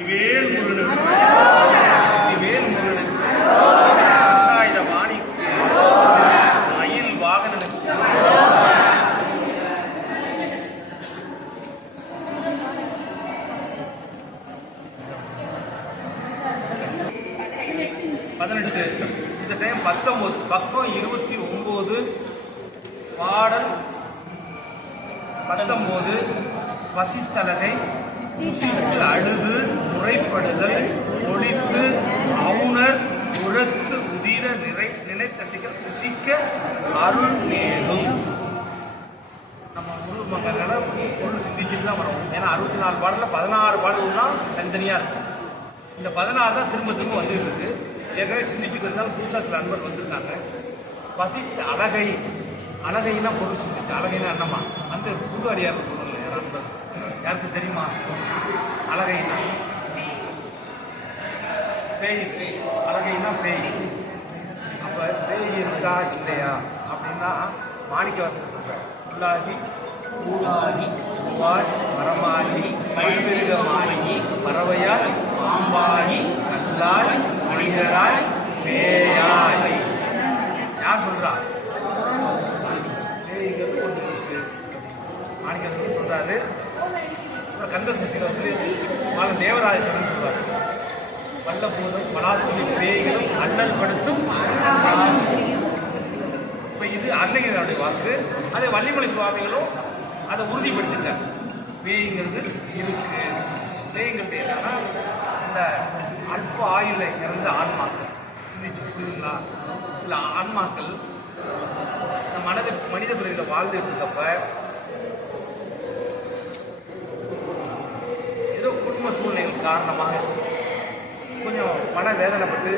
திவேல் முருகனுக்கு. திவேல் முருகனுக்கு. ஆயுத வாணிக்கு. மயில் வாகனனுக்கு. பதினெட்டு. இந்த டைம் பத்தொன்பது. பக்கம் இருபத்தி ஒன்பது பாடல் பத்தொன்பது. பசித்தலகை. புசித்து அழுது. முறைப்படுதல் ஒழித்து அவுணர் உரத்து உதிர நிறை நினைத்தசிகள் புசிக்க அருள் நேரும் நம்ம முழு மங்கள பொருள் சிந்திச்சுட்டு தான் வரும். ஏன்னா அறுபத்தி நாலு பாடலில் பதினாறு பாடல் தான் தனித்தனியாக இருக்கும். இந்த பதினாறு தான் திரும்ப திரும்ப வந்துட்டு இருக்கு. ஏற்கனவே சிந்திச்சுட்டு இருந்தாலும் புதுசாக சில அன்பர் வந்திருக்காங்க. பசித்த அழகை அழகைனா பொருள் சிந்திச்சு அழகைனா என்னம்மா அந்த புது அடியார் பொருள் யார் யாருக்கு தெரியுமா? அழகைனா பேய் அழகைனா பேய். அப்போ பேய் இருக்கா இல்லையா அப்படின்னா மாணிக்கவாசன் சொல்றார். உள்ளாகி கூடாகி பூவாய் மரமாகி பல்விருகமாகி பறவையாய் பாம்பாகி கல்லாய் மனிதராய் பேயாய். யார் சொல்றா? பேய்ங்கிறது ஒன்று இருக்கு மாணிக்கவாசன் சொல்றாரு. அப்புறம் கந்த சஷ்டியில் வந்து பால தேவராஜன் சொல்றாரு வல்லபூதம் பலாசுமி பேய்களும் அல்லல் படுத்தும் இப்ப இது அன்னையனுடைய வாக்கு. அதே வள்ளிமலை சுவாமிகளும் அதை உறுதிப்படுத்திட்டார் பேய்ங்கிறது இருக்கு. பேய்ங்கிறது என்னன்னா இந்த அல்ப ஆயுள இறந்த ஆன்மாக்கள். சிந்திச்சு புரியுங்களா சில ஆன்மாக்கள் இந்த மனது மனித பிறவியில் வாழ்ந்துட்டு இருக்கப்ப ஏதோ குடும்ப சூழ்நிலைகள் காரணமாக கொஞ்சம் மன வேதனைப்பட்டு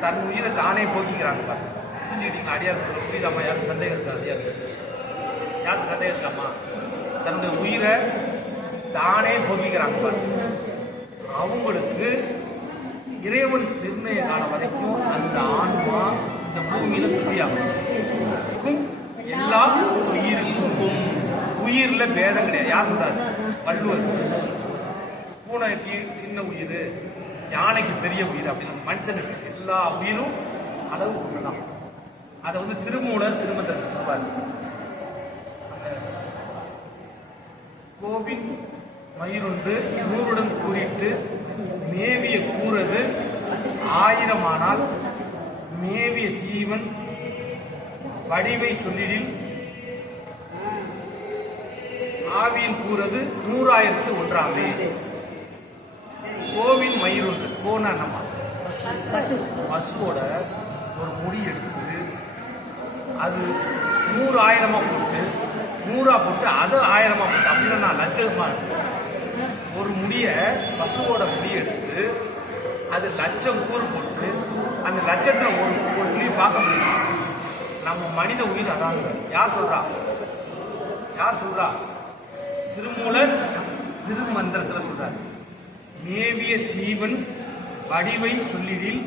தன் உயிரை தானே போக்கிக்கிறாங்க பாருங்க புரிஞ்சுக்கிட்டீங்களா? அடியார் புரியுதாம்மா? யாரும் சந்தேகம் இருக்கா? அடியார் யாருக்கு சந்தேகம் இருக்காம்மா? தன்னுடைய உயிரை தானே போக்கிக்கிறாங்க பாருங்க அவங்களுக்கு இறைவன் நிர்ணய காலம் வரைக்கும் அந்த ஆன்மா இந்த பூமியில சுத்தியாகும் எல்லா உயிருக்கும். உயிர்ல பேதம் கிடையாது. யார் சொல்றாரு? வள்ளுவர். பூனைக்கு சின்ன உயிர்? யானைக்கு பெரிய உயிர் அப்படின்னு மனுஷனுக்கு எல்லா உயிரும் அளவு ஒண்ணுதான் அதை வந்து திருமூலர் திருமந்திரத்தில் சொல்வார். கோவின் மயிருண்டு நூறுடன் கூறிட்டு மேவிய கூறது ஆயிரமானால் மேவிய சீவன் வடிவை சொல்லிடில் ஆவியின் கூறது நூறாயிரத்து ஒன்றாமே. கோவில் கோனா நம்ம பசுவோட ஒரு முடி எடுத்து அது நூறு ஆயிரமா போட்டு நூறா போட்டு அது ஆயிரமா போட்டு. அப்படின்னா நான் லட்சமா இருக்கும் ஒரு முடிய பசுவோட முடி எடுத்து அது லட்சம் கூறு போட்டு அந்த லட்சத்துல ஒரு ஒரு துளி பார்க்க முடியும்? நம்ம மனித உயிர் அதாங்க யார் சொல்றா? யார் சொல்றா? திருமூலர் திருமந்திரத்துல சொல்றாரு. மேவிய சீவன் வடிவை சொல்லிடில்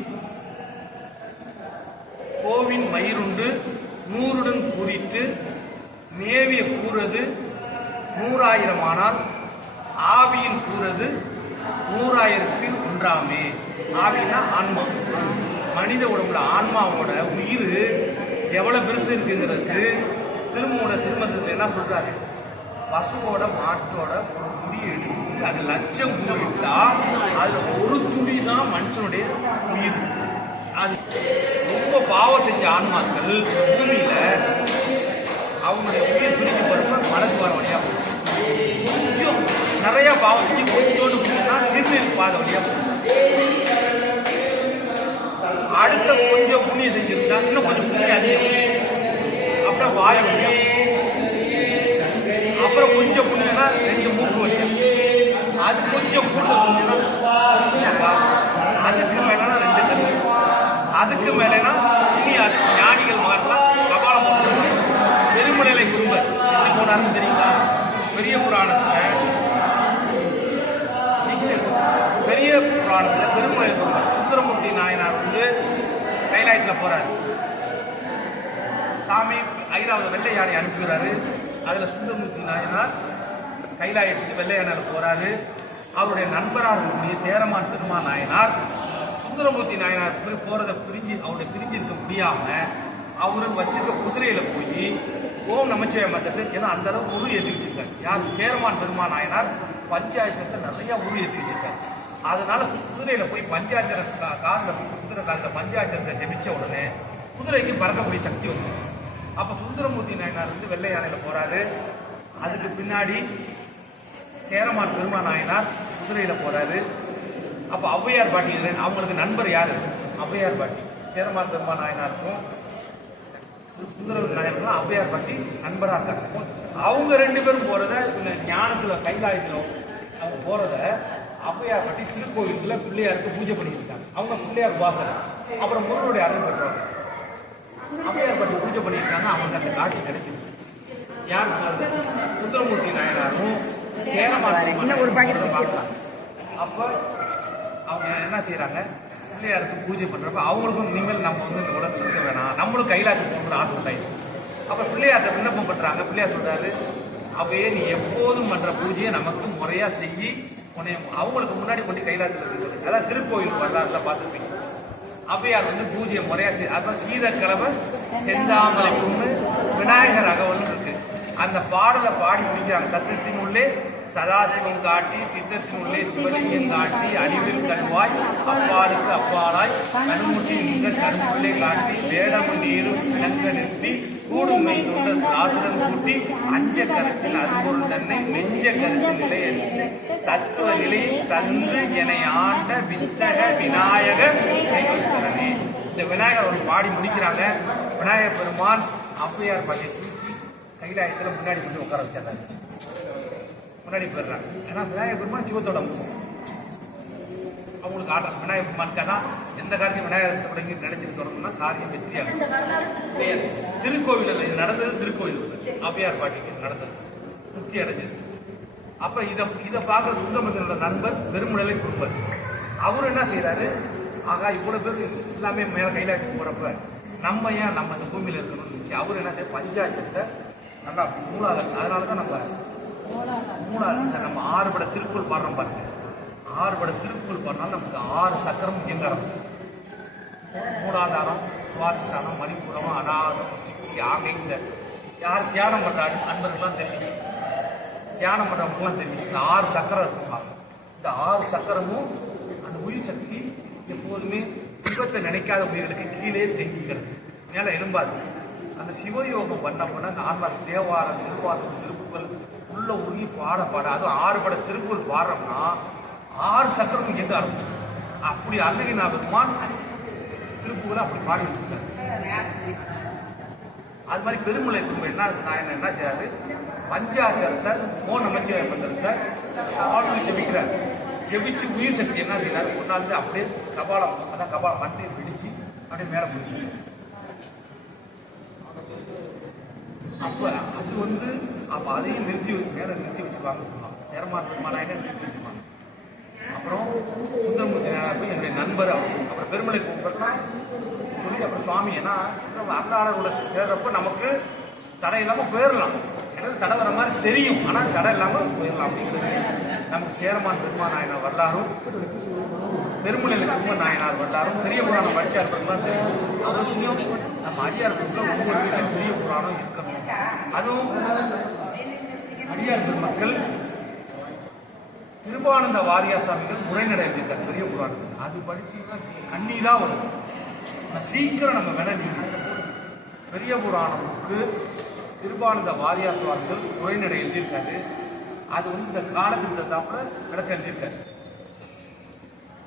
கோவின் மயிருண்டு நூறுடன் கூறிட்டு மேவிய கூறது நூறாயிரமானால் ஆவியின் கூறது நூறாயிரத்தில் ஒன்றாமே. ஆவினா ஆன்மா. மனித உடம்புல ஆன்மாவோட உயிர் எவ்வளவு பெருசு இருக்குங்கிறதுக்கு திருமூல திருமணத்தில் என்ன சொல்றாரு? பசுவோட மாட்டோட ஒரு துணி எடுத்து அது லட்சம் கூறிட்டா அதுல ஒரு துணி தான் மனுஷனுடைய உயிர். அது ரொம்ப பாவம் செஞ்ச ஆன்மாக்கள் பூமியில அவங்களுடைய உயிர் துணிக்கு போறப்ப மனது வர வழியா கொஞ்சம் நிறைய பாவம் செஞ்சு கொஞ்சோண்டு போனா சிறுநீர் பாத வழியா அடுத்த கொஞ்சம் புண்ணியம் செஞ்சிருந்தா இன்னும் கொஞ்சம் புண்ணியம் அதிகம். அப்புறம் வாய வழியா அப்புறம் கொஞ்சம் புண்ணியம்னா நீங்கள் மூக்கு வழியா அது கொஞ்சம் கூடுதல் புண்ணியம்னா அதுக்கு மேலனா ரெண்டு தண்ணி அதுக்கு மேலனா இனி அது ஞானிகள் மாறலாம் கபாலம் போட்டு பெருமநிலை குருபர் எப்படி தெரியுங்களா பெரிய புராணத்தில் பெரிய புராணத்தில் பெருமநிலை குருபர் சுந்தரமூர்த்தி நாயனார் வந்து கைலாயத்தில் போகிறாரு சாமி ஐராவது வெள்ளை யானை அனுப்புகிறாரு. அதில் சுந்தரமூர்த்தி நாயனார் கைலாயத்துக்கு வெள்ளை யானையில் போறாரு. அவருடைய நண்பராக இருக்கக்கூடிய சேரமான் பெருமான் நாயனார் சுந்தரமூர்த்தி நாயனார் போய் போறதை பிரிஞ்சு அவருடைய பிரிஞ்சிருக்க முடியாம அவரு வச்சிருக்க குதிரையில போய் ஓம் நமச்சிவாய மந்திரத்தை ஏன்னா அந்த அளவுக்கு உரு எழுதி வச்சிருக்காரு. யார்? சேரமான் பெருமா நாயனார் பஞ்சாயத்தை நிறைய உரு எழுதி வச்சிருக்காரு. அதனால குதிரையில போய் பஞ்சாயத்தர காலில் போய் குதிரை காலில் பஞ்சாயத்தத்தை ஜெபிச்ச உடனே குதிரைக்கு பறக்கக்கூடிய சக்தி வந்துருச்சு. அப்ப சுந்தரமூர்த்தி நாயனார் வந்து வெள்ளை யானையில போறாரு. அதுக்கு பின்னாடி சேரமான் பெருமா நாயனார் குதிரையில போறாரு. அப்ப ஔவையார் பாட்டி அவங்களுக்கு நண்பர் யாரு? ஔவையார் பாட்டி. சேரமான் பெருமா நாயனாருக்கும் சுந்தர நாயனருக்கும் ஔவையார் பாட்டி நண்பராக இருக்காங்க. அவங்க ரெண்டு பேரும் போறத இந்த ஞானத்துல கைலாயத்துல அவங்க போறத ஔவையார் பாட்டி திருக்கோயிலுக்குள்ள பிள்ளையாருக்கு பூஜை பண்ணிட்டு இருக்காங்க. அவங்க பிள்ளையார் வாசல் அப்புறம் முருகனுடைய அருள் பெற்றவங்க பூஜை பண்ணியிருக்காங்க அவங்களுக்கு அந்த காட்சி கிடைக்குது. யார் சொன்னது? சுந்தரமூர்த்தி நாயனாரும் பெருமான் பார்க்கலாம். அப்ப அவங்க என்ன செய்றாங்க? பிள்ளையாருக்கு பூஜை பண்றப்ப அவங்களுக்கும் இனிமேல் நம்ம வந்து இந்த உலகத்தில் இருக்க வேணாம். நம்மளும் கைலாயத்துக்கு போகணும்னு ஆசை உண்டாயிடுச்சு அப்ப பிள்ளையார்ட்ட விண்ணப்பம் பண்றாங்க பிள்ளையார் சொல்றாரு அவையே நீ எப்போதும் பண்ற பூஜையை நமக்கு முறையா செஞ்சு உன்னை அவங்களுக்கு முன்னாடி கொண்டு கைலாயத்தில் இருக்கு அதான் திருக்கோயில் வரலாறுல பார்த்துருப்பீங்க. ஔவையார் வந்து பூஜையை முறையா செய் அப்புறம் சீதக்கிழமை செந்தாமரை பொண்ணு விநாயகர் அகவல் இருக்கு. அந்த பாடலை பாடி முடிக்கிறாங்க. சத்தத்தின் உள்ளே சதாசிவம் காட்டி சித்தத்தின் உள்ளே சிவலிங்கம் காட்டி அறிவில் கல்வாய் அப்பாலுக்கு அப்பாலாய் கண்முட்டி நீங்கள் கரும்புள்ளே காட்டி வேடமும் நீரும் விளங்க நிறுத்தி கூடுமை தொண்டர் ராத்திரன் கூட்டி அஞ்ச கருத்தில் அதுபோல் தன்னை நெஞ்ச கருத்து நிலை தத்துவ நிலையை தந்து என ஆண்ட வித்தக விநாயகர் சரணே இந்த விநாயகர் ஒரு பாடி முடிக்கிறாங்க. விநாயகர் பெருமான் ஔவையார் பாடியை தூக்கி கைலாயத்தில் முன்னாடி கொண்டு உட்கார வச்சிடறாங்க முன்னாடி போயிடுறாங்க. ஏன்னா விநாயகர் பெருமான் சிவத்தோட முகம். அவங்களுக்கு ஆடுற விநாயகர் பெருமானுக்கு தான் எந்த காரியம் விநாயகர் தொடங்கி நினைச்சிட்டு தொடங்கணும்னா காரியம் வெற்றியாகும் திருக்கோவில் இது நடந்தது திருக்கோவில் ஔவையார் பாட்டிக்கு நடந்தது. முக்தி அடைஞ்சது. அப்ப இத இதை பார்க்குற சுந்தரமந்திரோட நண்பர் பெருமுடலை குடும்பர். அவர் என்ன செய்கிறாரு ஆகா இவ்வளவு பேர் எல்லாமே மேல கைலாயத்துக்கு போறப்ப நம்ம ஏன் நம்ம இந்த பூமியில இருக்கணும்னு நினைச்சு அவர் என்ன செய்ய பஞ்சாயத்தை நல்லா மூலாதாரம் அதனால தான் நம்ம மூலாதாரம் நம்ம ஆறுபட திருக்குள் பாடுறோம் பாருங்க. ஆறுபட திருக்குறள் பாடுறோம் நமக்கு ஆறு சக்கரம் இயங்க ஆரம்பிச்சு மூலாதாரம் சுவாதிஷ்டானம் மணிப்புரம் அநாதம் சிக்கி ஆகை இந்த யார் தியானம் பண்ற அன்பர்கள்லாம் தெரியும். தியானம் பண்றவங்கலாம் தெரியும். இந்த ஆறு சக்கரம் இருக்குமா இந்த ஆறு சக்கரமும் அந்த உயிர் சக்தி எப்போதுமே சிவத்தை நினைக்காத உயிர்களுக்கு கீழே தேங்கி கிடக்கு மேல எழும்பாது. அந்த சிவயோகம் பண்ண பண்ண அந்த தேவாரம் திருவாசம் திருப்புகள் உள்ள உருகி பாட பாட அதுவும் ஆறு பட திருப்புகள் பாடுறோம்னா ஆறு சக்கரம் எங்க ஆரம்பிச்சு அப்படி அன்னைக்கு நான் பெருமான் திருப்புகளை அப்படி பாடி வச்சிருக்காரு அது மாதிரி பெருமலை குடும்பம் என்ன நான் என்ன செய்யாது பஞ்சாச்சரத்தை மோ நமச்சிவாய மந்திரத்தை ஆழ்ந்து ஜெபிக்கிறார் ஜெபிச்சு உயிர் சக்தி என்ன செய்யறாரு? கொண்டாந்து அப்படியே கபாலம் அதான் கபாலம் மண்டையை பிடிச்சு அப்படியே மேலே போயிருக்கு அப்ப அது வந்து அப்ப அதையும் நிறுத்தி வச்சு மேல நிறுத்தி வச்சுப்பாங்க சொன்னாங்க. சேரமான் நிறுத்தி வச்சுப்பாங்க. அப்புறம் சுந்தரமூர்த்தி நாயனார் போய் என்னுடைய நண்பர் அவர் அப்புறம் பெருமலை கூப்பிடலாம் சொல்லி அப்புறம் சுவாமி ஏன்னா நம்ம உள்ள சேர்றப்ப நமக்கு தடை இல்லாமல் போயிடலாம். எனக்கு தடை வர மாதிரி தெரியும். ஆனால் தடை இல்லாமல் போயிடலாம் அப்படிங்கிறது. நமக்கு சேரமான் பெருமான் நாயனார் வரலாறும் பெருமலையில குடும்ப நாயனார் வரலாறும் பெரிய புராணம் படிச்சார் தான் தெரியும். அவசியம் நம்ம அடியார் வீட்டில் ஒவ்வொரு வீட்டிலும் பெரிய புராணம் இருக்கணும். அதுவும் அடியார் பெருமக்கள் திருபானந்த வாரியார் சாமிகள் முறைநடை எழுதியிருக்காரு பெரிய புராணம். அது படிச்சீங்கன்னா கண்ணீரா வரும். சீக்கிரம் நம்ம வேணா நீங்க பெரிய புராணமுக்கு திருபானந்த வாரியார் சுவாமிகள் உரைநடை எழுதியிருக்காரு அது வந்து இந்த காலத்துக்கு தகுந்தாப்புல விளக்கம் எழுதியிருக்காரு.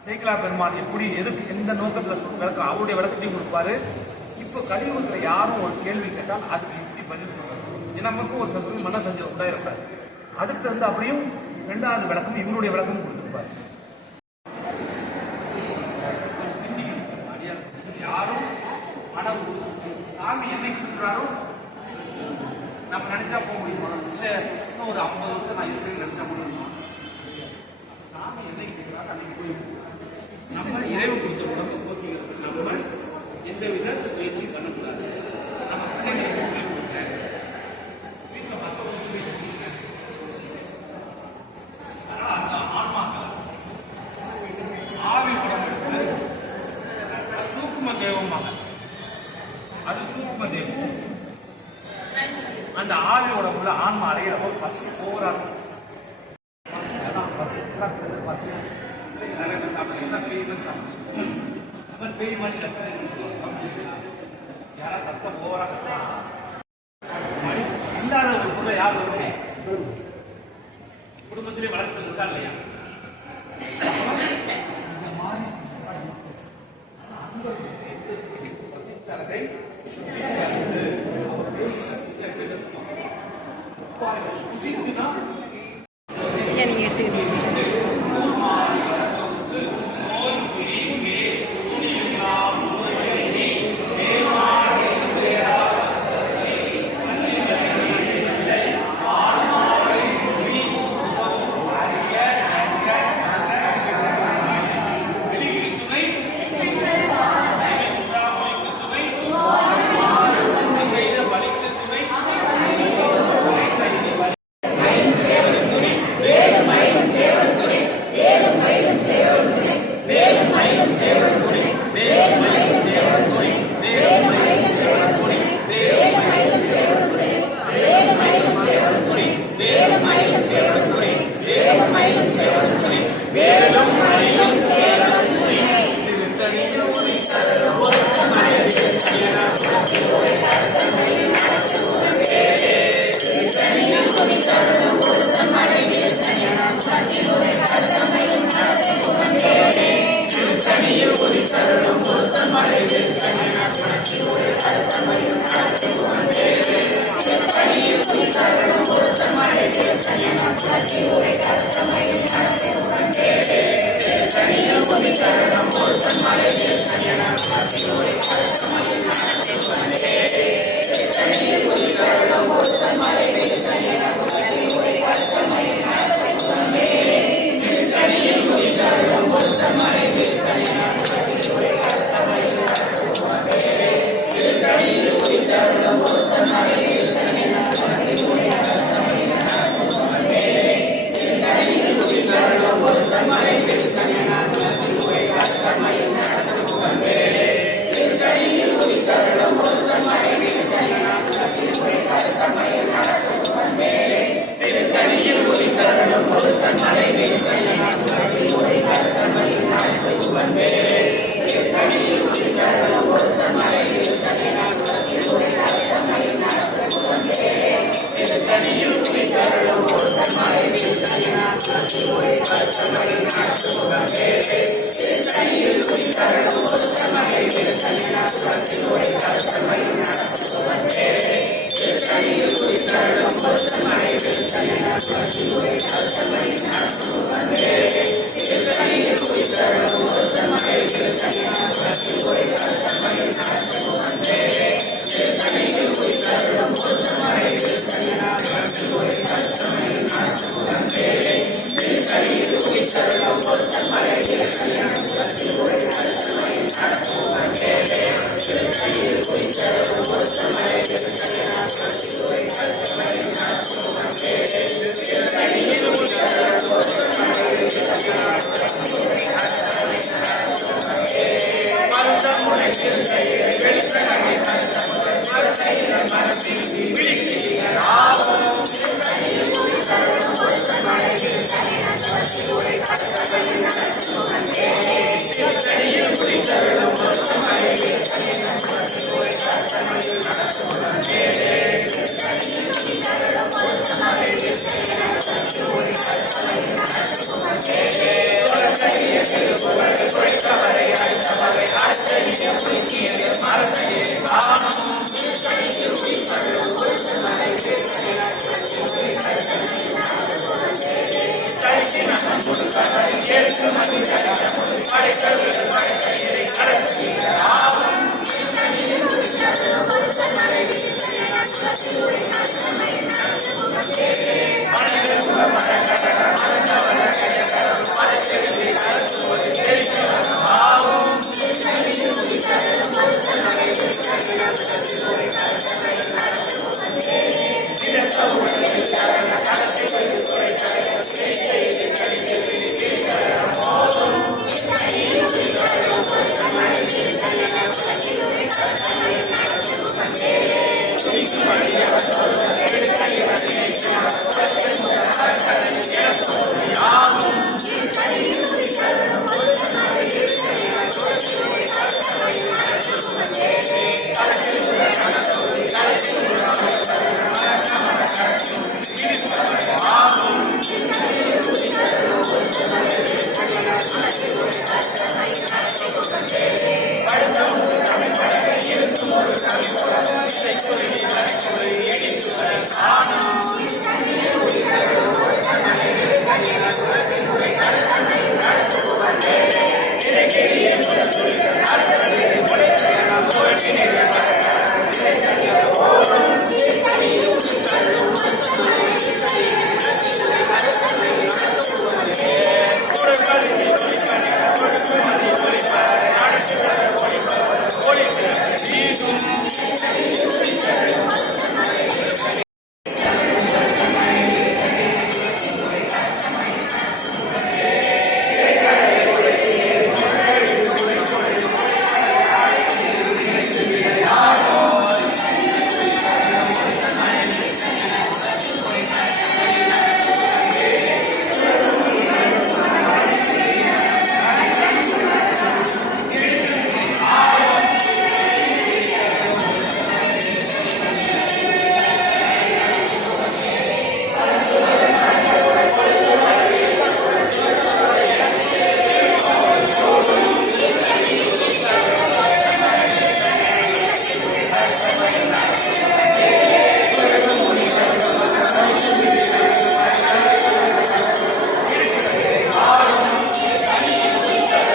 சேக்கிலா பெருமான் எப்படி எதுக்கு எந்த நோக்கத்துல விளக்கம் அவருடைய விளக்கத்தையும் கொடுப்பாரு? இப்போ கலியுகத்துல யாரும் ஒரு கேள்வி கேட்டால் அதுக்கு எப்படி பதில் சொல்றாரு நமக்கு ஒரு சசம் மன சஞ்சலம் உண்டாயிருப்பாரு அதுக்கு தகுந்த அப்படியும் ரெண்டாவது விளக்கம் இவருடைய விளக்கமும் கொடுத்துருப்பார். யாரும் மன சாமி என்னை கூப்பிடுறாரோ நினைச்சா போக முடியுமா? இல்லை இன்னும் ஒரு ஐம்பது வருஷம் நான் இருக்கிறேன் நினைச்சா முடியுமா? சாமி என்னைக்கு இருக்கிறாங்க போய் நம்ம இறைவன் கொடுத்த உடம்பு போக்கிக்கிறது நம்ம எந்த வித முயற்சி பண்ணக்கூடாது. நம்ம பிள்ளைங்களுக்கு வீட்டில் மற்றவங்க அந்த ஆன்மாக்கள் ஆவி உடம்பு எடுத்து சூக்கும அது சூக்கும தெய்வம். அந்த ஆவியோட உள்ள ஆன்மா அடையிறப்போ பசி மாதிரி யாரா சத்தம் போராக ഞാനിങ്ങോട്ട്